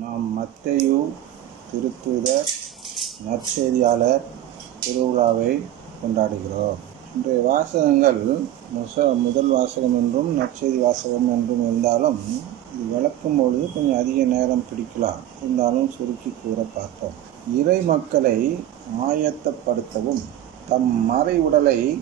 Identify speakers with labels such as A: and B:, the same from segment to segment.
A: நாம் மத்தையு திருத்துதர் நற்செய்தியாளர் திருவிழாவை கொண்டாடுகிறோம். இன்றைய வாசகங்கள் முச முதல் வாசகம் என்றும் நற்செய்தி வாசகம் என்றும் இருந்தாலும் இது விளக்கும் பொழுது கொஞ்சம் அதிக நேரம் பிடிக்கலாம். இருந்தாலும் சுருக்கி கூற பார்த்தோம். இறை மக்களை ஆயத்தப்படுத்தவும் தம் மறை உடலை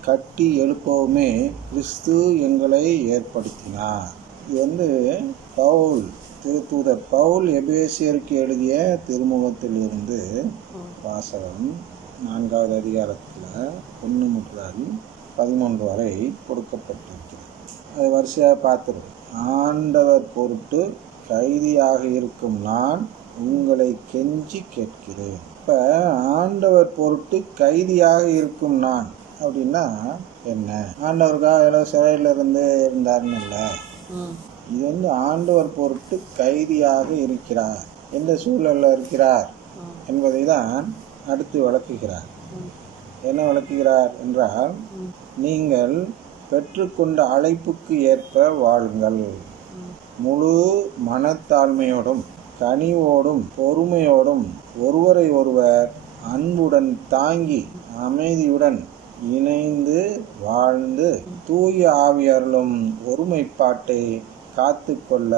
A: கட்டி எழுப்பவுமே கிறிஸ்து எங்களை ஏற்படுத்தினார். இது வந்து பவுல் திருத்தூத பவுல் எபேசியருக்கு எழுதிய திருமுகத்திலிருந்து வாசகம் நான்காவது அதிகாரத்தில் ஒன்று முதல் பதினொன்று வரை கொடுக்கப்பட்டிருக்கிறது. அது வரிசையாக பார்த்துருவோம் ஆண்டவர் பொருட்டு கைதியாக இருக்கும் நான் உங்களை கெஞ்சி கேட்கிறேன். இப்போ ஆண்டவர் பொருட்டு கைதியாக இருக்கும் நான் அப்படின்னா என்ன? ஆண்டவருக்காக ஏதோ சிறையில் இருந்து இருந்தாருன்னு இல்லை. இது வந்து ஆண்டவர் பொருட்டு கைதியாக இருக்கிறார். எந்த சூழலில் இருக்கிறார்? என்பதை தான் அடுத்து விளக்குகிறார். என்ன விளக்குகிறார் என்றால் நீங்கள் பெற்றுக்கொண்ட அழைப்புக்கு ஏற்ப வாழுங்கள். முழு மனத்தாழ்மையோடும் கனிவோடும் பொறுமையோடும் ஒருவரை ஒருவர் அன்புடன் தாங்கி அமைதியுடன் இணைந்து வாழ்ந்து தூய ஆவியர்களும் ஒருமைப்பாட்டை காத்து கொள்ள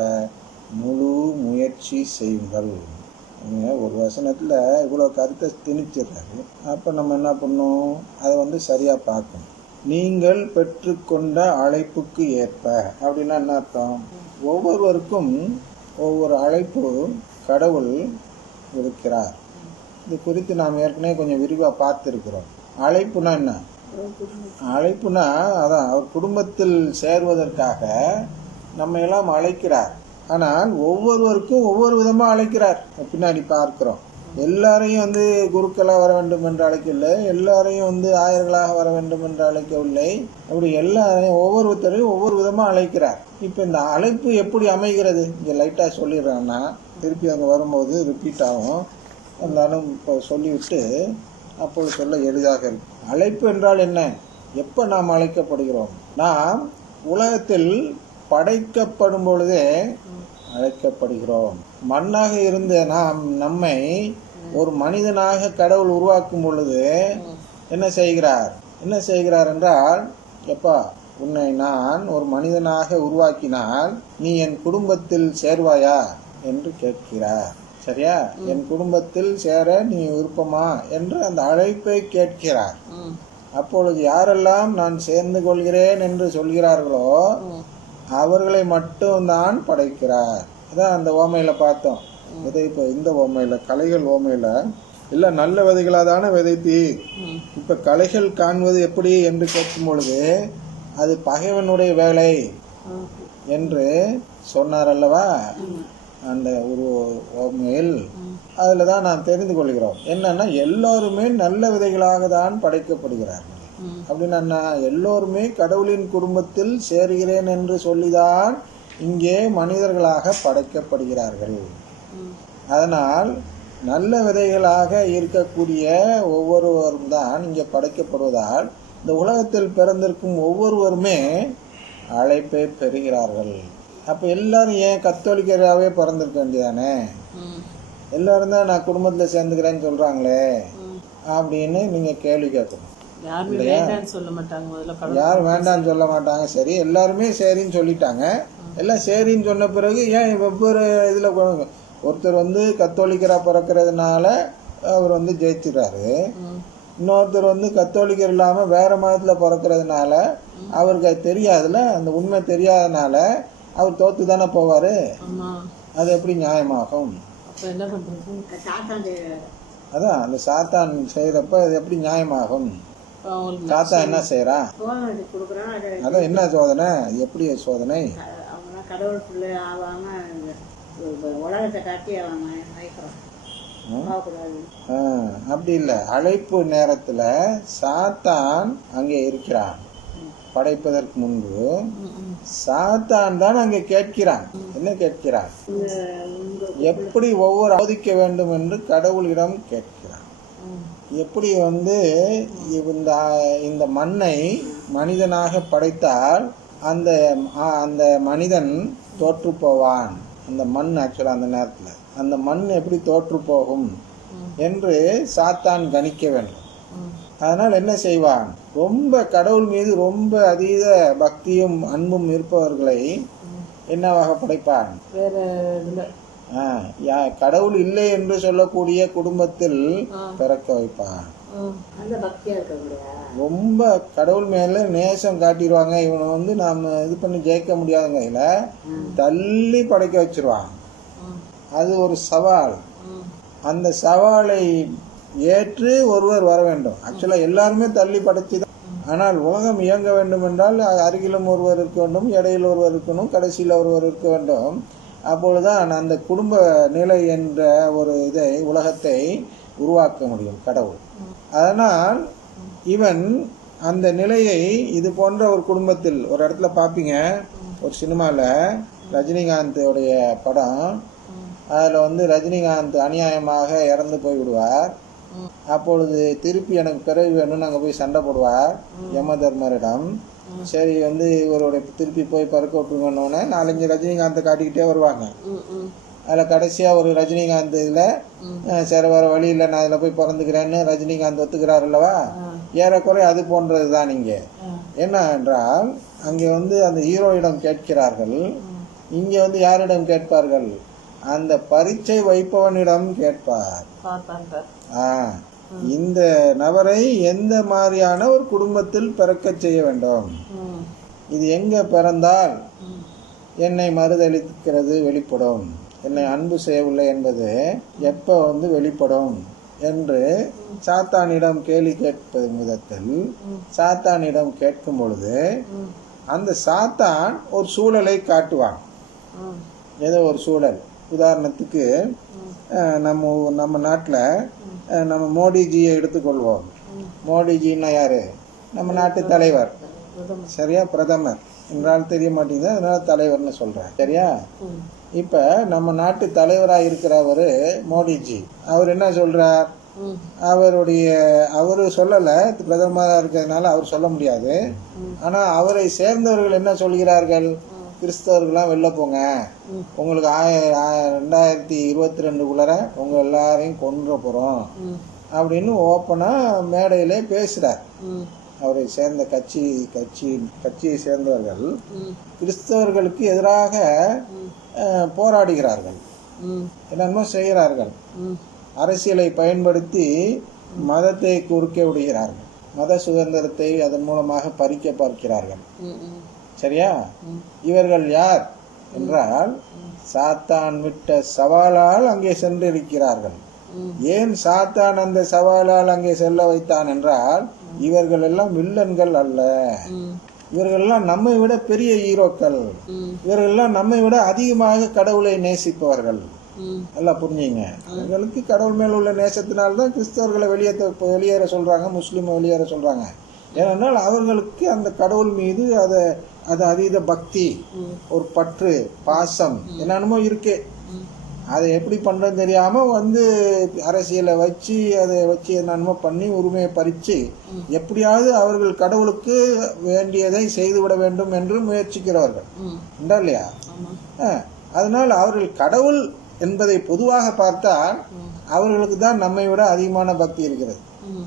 A: முழு முயற்சி செய்யுங்கள். ஒரு வசனத்தில் இவ்வளோ கருத்தை திணிச்சிடுறாரு. அப்போ நம்ம என்ன பண்ணணும்? அதை வந்து சரியாக பார்க்கணும். நீங்கள் பெற்றுக்கொண்ட அழைப்புக்கு ஏற்ப அப்படின்னா என்ன அர்த்தம்? ஒவ்வொருவருக்கும் ஒவ்வொரு அழைப்பு கடவுள் இருக்கிறார் இது குறித்து நாம் ஏற்கனவே கொஞ்சம் விரிவாக பார்த்துருக்குறோம். அழைப்புனா என்ன? அழைப்புனா அதான் அவர் குடும்பத்தில் சேர்வதற்காக நம்ம எல்லாம் அழைக்கிறார். ஆனால் ஒவ்வொருவருக்கும் ஒவ்வொரு விதமாக அழைக்கிறார். பின்னாடி பார்க்கிறோம். எல்லாரையும் வந்து குருக்களாக வர வேண்டும் என்று அழைக்கவில்லை. எல்லாரையும் வந்து ஆயர்களாக வர வேண்டும் என்று அழைக்கவில்லை. அப்படி எல்லாரையும் ஒவ்வொருத்தரையும் ஒவ்வொரு விதமாக அழைக்கிறார். இப்போ இந்த அழைப்பு எப்படி அமைகிறது? இங்கே லைட்டாக சொல்லிடுறாங்கன்னா திருப்பி அங்கே வரும்போது ரிப்பீட் ஆகும். இருந்தாலும் இப்போ சொல்லிவிட்டு அப்போது சொல்ல எளிதாக இருக்கும். அழைப்பு என்றால் என்ன? எப்போ நாம் அழைக்கப்படுகிறோம்? நாம் உலகத்தில் படைக்கப்படும் பொழுதே அழைக்கப்படுகிறோம். மண்ணாக இருந்த நாம் நம்மை ஒரு மனிதனாக கடவுள் உருவாக்கும் பொழுது என்ன செய்கிறார்? என்ன செய்கிறார் என்றால் எப்பா உன்னை நான் ஒரு மனிதனாக உருவாக்கினால் நீ என் குடும்பத்தில் சேர்வாயா என்று கேட்கிறார். சரியா? என் குடும்பத்தில் சேர நீ விருப்பமா என்று அந்த அழைப்பை கேட்கிறார். அப்பொழுது யாரெல்லாம் நான் சேர்ந்து கொள்கிறேன் என்று சொல்கிறார்களோ அவர்களை மட்டும்தான் படைக்கிறார். அதான் அந்த ஓமையில பார்த்தோம். விதை இப்போ இந்த ஓமையில கலைகள் ஓமையில இல்ல நல்ல விதைகளாக தானே விதைத்தி இப்ப கலைகள் காண்பது எப்படி என்று கேட்கும் பொழுது அது பகைவனுடைய வேலை என்று சொன்னார் அல்லவா? அந்த ஒரு ஓமையில் அதில் தான் நாம் தெரிந்து கொள்கிறோம். என்னன்னா எல்லோருமே நல்ல விதைகளாக தான் படைக்கப்படுகிறார்கள். அப்படின்னா என்ன? எல்லோருமே கடவுளின் குடும்பத்தில் சேருகிறேன் என்று சொல்லிதான் இங்கே மனிதர்களாக படைக்கப்படுகிறார்கள். அதனால் நல்ல விதைகளாக இருக்கக்கூடிய ஒவ்வொருவரும் தான் இங்கே படைக்கப்படுவதால் இந்த உலகத்தில் பிறந்திருக்கும் ஒவ்வொருவருமே அழைப்பை பெறுகிறார்கள். அப்போ எல்லாரும் ஏன் கத்தோலிக்கராகவே பிறந்திருக்க வேண்டியதானே? எல்லாரும் தான் நான் குடும்பத்தில் சேர்ந்துக்கிறேன்னு சொல்கிறாங்களே அப்படின்னு நீங்கள் கேள்வி கேட்கணும்.
B: யாருமே வேண்டாம்னு சொல்ல மாட்டாங்க. முதல்ல
A: யாரும் வேண்டாம்னு சொல்ல மாட்டாங்க. சரி எல்லாருமே சரின்னு சொல்லிட்டாங்க. எல்லாம் சரின்னு சொன்ன பிறகு ஏன் வெவ்வேறு இதில் ஒருத்தர் வந்து கத்தோலிக்கராக பிறக்கிறதுனால அவர் வந்து ஜெயிச்சிடுறாரு.
B: ம்.
A: இன்னொருத்தர் வந்து கத்தோலிக்கர் இல்லாமல் வேற மதத்தில் பிறக்கிறதுனால அவருக்கு அது தெரியாதுல்ல? அந்த உண்மை தெரியாதனால அவர் தோத்து தானே போவார்?
B: ஆமா.
A: அது எப்படி நியாயமாகும்?
B: அப்ப என்ன பண்றது?
A: அதான் அந்த சாத்தான் செய்கிறப்ப அது எப்படி நியாயமாகும்? சாத்தான் என்ன
C: அது
A: அதான் என்ன சோதனை? எப்படி சோதனை?
C: கடவுள் பிள்ளை ஆவாம உலகத்தை காட்டி அவங்க
A: அப்படி இல்லை. அழைப்பு நேரத்தில் சாத்தான் அங்கே இருக்கிறான். படைப்பதற்கு முன்பு சாத்தான் தான் அங்கே கேட்கிறான். என்ன கேட்கிறான்? எப்படி ஒவ்வொரு அவதிக்க வேண்டும் என்று கடவுளிடம் கேட்கிறான். எப்படி வந்து இந்த இந்த மண்ணை மனிதனாக படைத்தால் அந்த அந்த மனிதன் தோற்று போவான். அந்த மண் ஆக்சுவலாக அந்த நேரத்தில். அந்த மண் எப்படி தோற்று போகும். என்று சாத்தான் கணிக்க வேண்டும். அதனால் என்ன செய்வான்? ரொம்ப கடவுள் மீது ரொம்ப அதீத பக்தியும் அன்பும் இருப்பவர்களை என்னவாக படைப்பான்?
B: வேற
A: கடவுள் இல்லை என்று சொல்லக்கூடிய குடும்பத்தில். பிறக்க வைப்பான்
C: இருக்கக்கூடாதா
A: ரொம்ப கடவுள் மேல நேசம் காட்டிடுவாங்க. இவனை வந்து நாம இது பண்ணி ஜெயிக்க முடியாதுங்க இதில் தள்ளி படைக்க வச்சிருவான். அது ஒரு சவால். அந்த சவாலை ஏற்று ஒருவர் வர வேண்டும். ஆக்சுவலாக எல்லாருமே தள்ளி படைச்சு தான். ஆனால் உலகம் இயங்க வேண்டும் என்றால் அருகிலும் ஒருவர் இருக்க வேண்டும் இடையில் ஒருவர் இருக்கணும் கடைசியில் ஒருவர் இருக்க வேண்டும். அப்பொழுதுதான் அந்த குடும்ப நிலை என்ற ஒரு இதை உலகத்தை உருவாக்க முடியும் கடவுள். அதனால் இவன் அந்த நிலையை இது போன்ற ஒரு குடும்பத்தில் ஒரு இடத்துல பார்ப்பீங்க ஒரு சினிமாவில் ரஜினிகாந்தோடைய படம் அதில் வந்து ரஜினிகாந்த் அநியாயமாக இறந்து போய் விடுவார். அப்பொழுது திருப்பி எனக்கு பிறகு வேணும்னு அங்கே போய் சண்டை போடுவார் யம தர்மரிடம் சரி வந்து இவருடைய திருப்பி போய் பறக்க விட்டுருங்கன்னொன்னே நாலஞ்சு ரஜினிகாந்தை காட்டிக்கிட்டே வருவாங்க. அதில் கடைசியாக ஒரு ரஜினிகாந்த் இதில். சரி வேறு வழி இல்லை நான் அதில் போய் பிறந்துக்கிறேன்னு ரஜினிகாந்த் ஒத்துக்கிறார் அல்லவா. ஏறக்குறை அது போன்றது தான் இங்கே. என்ன என்றால் அங்கே வந்து அந்த ஹீரோயிடம் கேட்கிறார்கள். இங்கே வந்து யாரிடம் கேட்பார்கள்? அந்த பரீட்சை வைப்பவனிடம் கேட்பார். ஆ. இந்த நபரை எந்த மாதிரியான ஒரு குடும்பத்தில் பிறக்கச் செய்ய வேண்டும்? இது எங்க பிறந்தால் என்னை மறுதளிக்கிறது வெளிப்படும். என்னை அன்பு செய்யவில்லை என்பது எப்போ வந்து வெளிப்படும் என்று சாத்தானிடம் கேலி கேட்பது விதத்தில் சாத்தானிடம் கேட்கும் பொழுது அந்த சாத்தான் ஒரு சூழலை காட்டுவான். ஏதோ ஒரு சூழல். உதாரணத்துக்கு நம்ம நம்ம நாட்டில் நம்ம மோடிஜியை எடுத்துக்கொள்வோம். மோடிஜின்னா யாரு? நம்ம நாட்டு தலைவர். சரியா? பிரதமர். என்றால் தெரிய மாட்டேங்குது அதனால தலைவர்னு சொல்றேன். சரியா. இப்ப நம்ம நாட்டு தலைவராக இருக்கிறவர் மோடிஜி. அவர் என்ன சொல்றார்?
B: ம்.
A: அவருடைய அவர் சொல்லலை பிரதமராக இருக்கிறதுனால அவர் சொல்ல முடியாது. ஆனால் அவரை சேர்ந்தவர்கள் என்ன சொல்கிறார்கள்? கிறிஸ்தவர்கள்லாம் வெளில போங்க உங்களுக்கு ஆய ஆய- ரெண்டாயிரத்தி இருபத்தி ரெண்டுக்குள்ளார உங்கள் எல்லாரையும் கொன்ற போகிறோம். அப்படின்னு ஓப்பனாக மேடையிலே பேசுகிறார். அவரை சேர்ந்த கட்சி கட்சி கட்சியை சேர்ந்தவர்கள். கிறிஸ்தவர்களுக்கு எதிராக போராடுகிறார்கள். என்னென்னமோ செய்கிறார்கள். அரசியலை பயன்படுத்தி மதத்தை குறுக்கே விடுகிறார்கள் மத சுதந்திரத்தை அதன் மூலமாக பறிக்க பார்க்கிறார்கள். சரியா? இவர்கள் யார்? என்றால் சாத்தான் விட்ட சவாலால் அங்கே சென்றிருக்கிறார்கள். ஏன் சாத்தான் அந்த சவாலால் அங்கே செல்ல வைத்தான் என்றால் இவர்கள் எல்லாம் வில்லன்கள் அல்ல.
B: இவர்கள்லாம்
A: இவர்கள் எல்லாம் நம்மை விட பெரிய ஹீரோக்கள்.
B: இவர்கள்லாம்
A: இவர்கள் எல்லாம் நம்மை விட அதிகமாக கடவுளை நேசிப்பவர்கள். நல்லா புரிஞ்சுங்க. அவர்களுக்கு கடவுள் மேல் உள்ள நேசத்தினால்தான் கிறிஸ்தவர்களை வெளியேற்ற வெளியேற சொல்றாங்க முஸ்லீமை வெளியேற சொல்றாங்க. ஏனென்றால் அவர்களுக்கு அந்த கடவுள் மீது அதை அது அதீத பக்தி ஒரு பற்று பாசம் என்னென்னமோ இருக்கு. அதை எப்படி பண்றதுன்னு தெரியாம வந்து அரசியலை வச்சு அதை வச்சு என்னென்னமோ பண்ணி உரிமையை பறிச்சு எப்படியாவது அவர்கள் கடவுளுக்கு வேண்டியதை செய்துவிட வேண்டும் என்று முயற்சிக்கிறவர்கள்.
B: ம்.
A: உண்டா இல்லையா? அதனால் அவர்கள் கடவுள் என்பதை பொதுவாக பார்த்தால் அவர்களுக்கு தான் நம்மை விட அதிகமான பக்தி இருக்கிறது.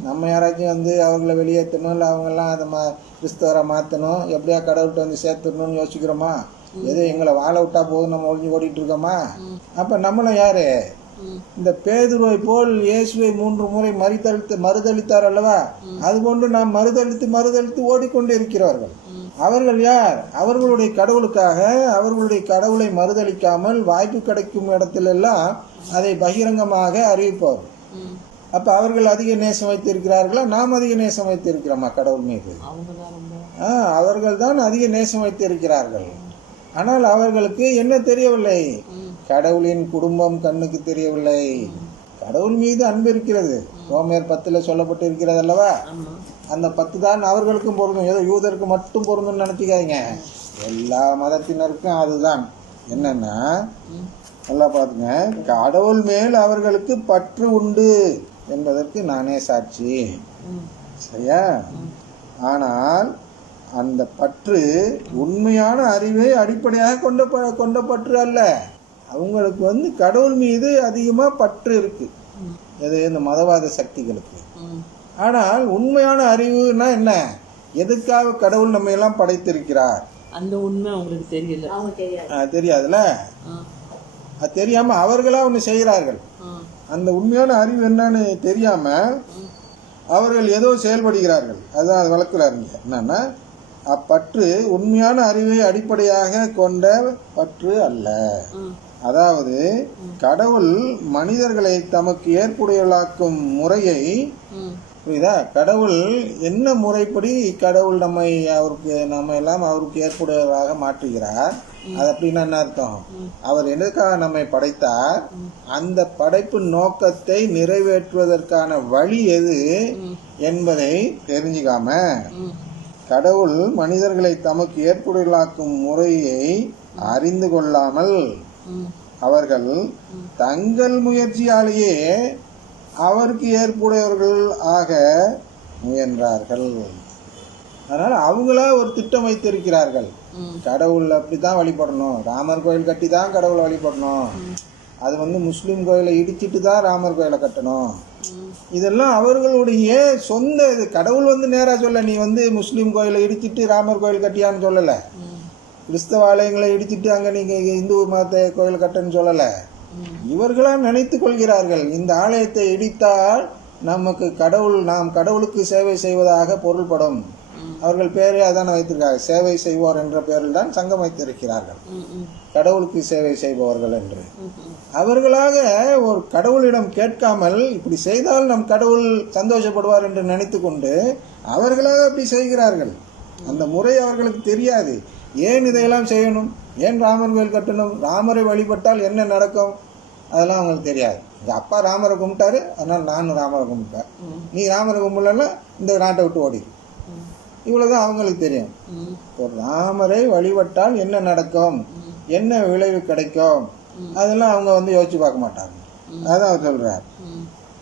A: நம்ம யாராச்சும் வந்து அவங்கள வெளியேற்றணும் இல்லை அவங்கெல்லாம் அதை மா கிறிஸ்தவரை மாற்றணும் எப்படியா கடவுள்கிட்ட வந்து சேர்த்துடணும்னு யோசிக்கிறோமா? ஏதோ எங்களை வாழ விட்டா போதும் நம்ம ஒழிஞ்சு ஓடிட்டு இருக்கோமா? அப்போ நம்மளும் யாரு? இந்த பேதுருவை போல் இயேசுவை மூன்று முறை மறுதளித்து மறுதளித்தார் அல்லவா? அதுபோன்று நாம் மறுதளித்து மறுதளித்து ஓடிக்கொண்டு இருக்கிறார்கள். அவர்கள் யார்? அவர்களுடைய கடவுளுக்காக அவர்களுடைய கடவுளை மறுதளிக்காமல் வாய்ப்பு கிடைக்கும் இடத்திலெல்லாம் அதை பகிரங்கமாக
B: அறிவிப்பார்கள்
A: அப்ப அவர்கள் அதிக நேசம் வைத்திருக்கிறார்களா? நாம் அதிக நேசம் வைத்திருக்கிறோமா கடவுள் மீது? ஆ, அவர்கள் தான் அதிக நேசம் வைத்திருக்கிறார்கள். ஆனால் அவர்களுக்கு என்ன தெரியவில்லை? கடவுளின் குடும்பம் கண்ணுக்கு தெரியவில்லை. கடவுள் மீது அன்பு இருக்கிறது. ரோமேர் பத்துல சொல்லப்பட்டு இருக்கிறது அல்லவா அந்த பத்து தான் அவர்களுக்கும் பொருந்தும். ஏதோ யூதருக்கு மட்டும் பொருந்தும்னு நினைச்சுக்காதீங்க. எல்லா மதத்தினருக்கும் அதுதான். என்னன்னா நல்லா பாத்துங்க கடவுள் மேல் அவர்களுக்கு பற்று உண்டு. என்பதற்கு நானே சாட்சி. சரியா? ஆனால் அந்த பற்று உண்மையான அறிவை அடிப்படையாக கொண்ட ப- கொண்ட பற்று அல்ல. அவங்களுக்கு வந்து கடவுள் மீது அதிகமாக பற்று இருக்கு. எது? இந்த மதவாத சக்திகளுக்கு. ஆனால் உண்மையான அறிவுனா என்ன? எதுக்காக கடவுள் நம்ம எல்லாம் படைத்திருக்கிறார்?
B: அந்த உண்மை அவங்களுக்கு தெரியல.
A: தெரியாதுல்ல. அது தெரியாம அவர்களா ஒன்று செய்கிறார்கள். அந்த உண்மையான அறிவு என்னன்னு தெரியாம. அவர்கள் ஏதோ செயல்படுகிறார்கள் அதுதான் அது விளக்குறாரு இங்க. என்னன்னா அப்பற்று உண்மையான அறிவை அடிப்படையாக கொண்ட பற்று அல்ல. அதாவது கடவுள் மனிதர்களை தமக்கு ஏற்புடையவளாக்கும் முறையை. புரியுதா கடவுள் என்ன முறைப்படி கடவுள் நம்மை அவருக்கு நம்ம எல்லாம் அவருக்கு ஏற்புடையவராக மாற்றுகிறார் அது அப்படின்னா என்ன அர்த்தம்? அவர் எதுக்காக நம்மை படைத்தார்? அந்த படைப்பு நோக்கத்தை நிறைவேற்றுவதற்கான வழி எது என்பதை தெரிஞ்சுக்காம கடவுள் மனிதர்களை தமக்கு ஏற்புடையவளாக்கும் முறையை அறிந்து கொள்ளாமல் அவர்கள் தங்கள் முயற்சியாலேயே அவருக்கு ஏற்புடையவர்கள் ஆக முயன்றார்கள். அதனால் அவங்களா ஒரு திட்டம் வைத்திருக்கிறார்கள். கடவுள் அப்படி தான் வழிபடணும். ராமர் கோயில் கட்டி தான் கடவுளை வழிபடணும். அது வந்து முஸ்லீம் கோயிலை இடிச்சிட்டு தான் ராமர் கோயிலை கட்டணும். இதெல்லாம் அவர்களுடைய சொந்த இது. கடவுள் வந்து நேராக சொல்ல நீ வந்து முஸ்லீம் கோயிலை இடிச்சிட்டு ராமர் கோயில் கட்டியான்னு சொல்லலை. கிறிஸ்தவ ஆலயங்களை இடிச்சிட்டு அங்கே நீங்கள் இந்து மத கோயில் கட்டன்னு சொல்லலை.
B: ம்.
A: இவர்களா நினைத்துக் கொள்கிறார்கள் இந்த ஆலயத்தை இடித்தால் நமக்கு கடவுள் நாம் கடவுளுக்கு சேவை செய்வதாக பொருள்படும். அவர்கள் பேரே அதான வைத்திருக்காங்க. சேவை செய்வோர் என்ற பெயரில் தான் சங்கம் வைத்திருக்கிறார்கள். கடவுளுக்கு சேவை செய்பவர்கள் என்று. அவர்களாக ஒரு கடவுளிடம் கேட்காமல் இப்படி செய்தால் நம் கடவுள் சந்தோஷப்படுவார் என்று நினைத்து கொண்டு அவர்களாக அப்படி செய்கிறார்கள். அந்த முறை அவர்களுக்கு தெரியாது. ஏன் இதையெல்லாம் செய்யணும்? ஏன் ராமர் கோயில் கட்டணும்? ராமரை வழிபட்டால் என்ன நடக்கும்? அதெல்லாம் அவங்களுக்கு தெரியாது. எங்க அப்பா ராமரை கும்பிட்டாரு அதனால நானும் ராமரை கும்பிட்டேன். நீ ராமரை கும்பிடலன்னா இந்த நாட்டை விட்டு ஓடிடு
B: ம்.
A: இவ்வளவுதான் அவங்களுக்கு தெரியும். ஒரு ராமரை வழிபட்டால் என்ன நடக்கும்? என்ன விளைவு கிடைக்கும்? அதெல்லாம் அவங்க வந்து யோசிச்சு பார்க்க மாட்டாங்க. அதான் அவர் சொல்றார்.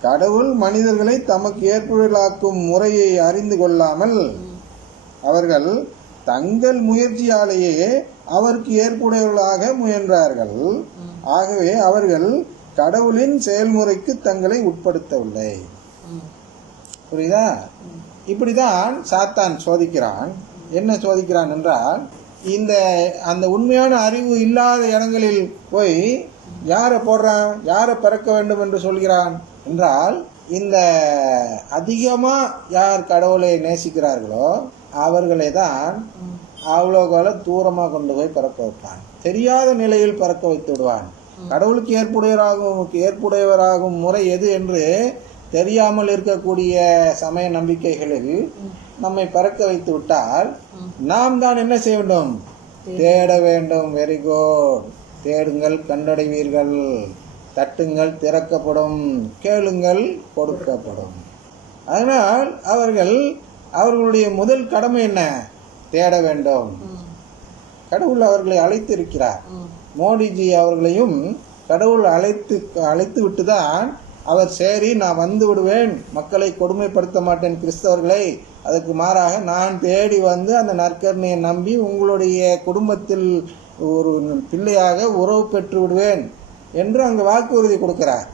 A: கடவுள் மனிதர்களை தமக்கு ஏற்புதலாக்கும் முறையை அறிந்து கொள்ளாமல் அவர்கள் தங்கள் முயற்சியாலேயே அவருக்கு ஏற்புடையவர்களாக முயன்றார்கள். ஆகவே அவர்கள் கடவுளின் செயல்முறைக்கு தங்களை உட்படுத்தவில்லை. புரியுதா? இப்படிதான் சாத்தான் சோதிக்கிறான். என்ன சோதிக்கிறான் என்றால் இந்த அந்த உண்மையான அறிவு இல்லாத இடங்களில் போய் யாரை போடுறான் யாரை பிறக்க வேண்டும் என்று சொல்கிறான் என்றால் இந்த அதிகமாக யார் கடவுளை நேசிக்கிறார்களோ அவர்களை தான் அவ்வளோ தூரமாக கொண்டு போய் பறக்க வைப்பான். தெரியாத நிலையில் பறக்க வைத்து விடுவான். கடவுளுக்கு ஏற்புடையவராகும் ஏற்புடையவராகும் முறை எது என்று தெரியாமல் இருக்கக்கூடிய சமய நம்பிக்கைகளில் நம்மை பறக்க வைத்து விட்டால் நாம் தான் என்ன செய்ய வேண்டும்? தேட. வேண்டும். வெரி குட் தேடுங்கள் கண்டடைவீர்கள். தட்டுங்கள் திறக்கப்படும். கேளுங்கள் கொடுக்கப்படும். அதனால் அவர்கள் அவர்களுடைய முதல் கடமை என்ன? தேட வேண்டும். கடவுள் அவர்களை அழைத்து இருக்கிறார். மோடிஜி அவர்களையும் கடவுள் அழைத்து அழைத்து விட்டுதான் அவர் சரி நான் வந்து விடுவேன். மக்களை கொடுமைப்படுத்த மாட்டேன் கிறிஸ்தவர்களை. அதுக்கு மாறாக நான் தேடி வந்து அந்த நற்கருணையை நம்பி உங்களுடைய குடும்பத்தில் ஒரு பிள்ளையாக உறவு பெற்று விடுவேன் என்று அங்கே வாக்குறுதி கொடுக்கிறார்.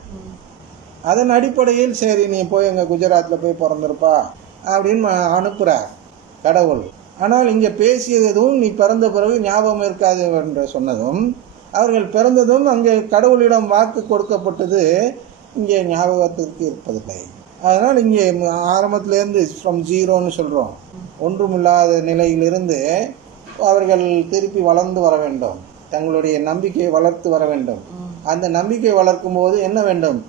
A: அதன் அடிப்படையில் சரி நீ போய் எங்கள் குஜராத்தில் போய் பிறந்திருப்பா அப்படின்னு அனுப்புகிறார் கடவுள். ஆனால் இங்கே பேசியது எதுவும் நீ பிறந்த பிறகு ஞாபகம் இருக்காது என்று சொன்னதும் அவர்கள் பிறந்ததும் அங்கே கடவுளிடம் வாக்கு கொடுக்கப்பட்டது இங்கே ஞாபகத்திற்கு இருப்பதில்லை. அதனால் இங்கே ஆரம்பத்திலேருந்து ஃப்ரம் ஜீரோன்னு சொல்கிறோம் ஒன்றுமில்லாத நிலையிலிருந்து அவர்கள் திருப்பி வளர்ந்து வர வேண்டும். தங்களுடைய நம்பிக்கையை வளர்த்து வர வேண்டும். அந்த நம்பிக்கை வளர்க்கும் போது என்ன வேண்டும்?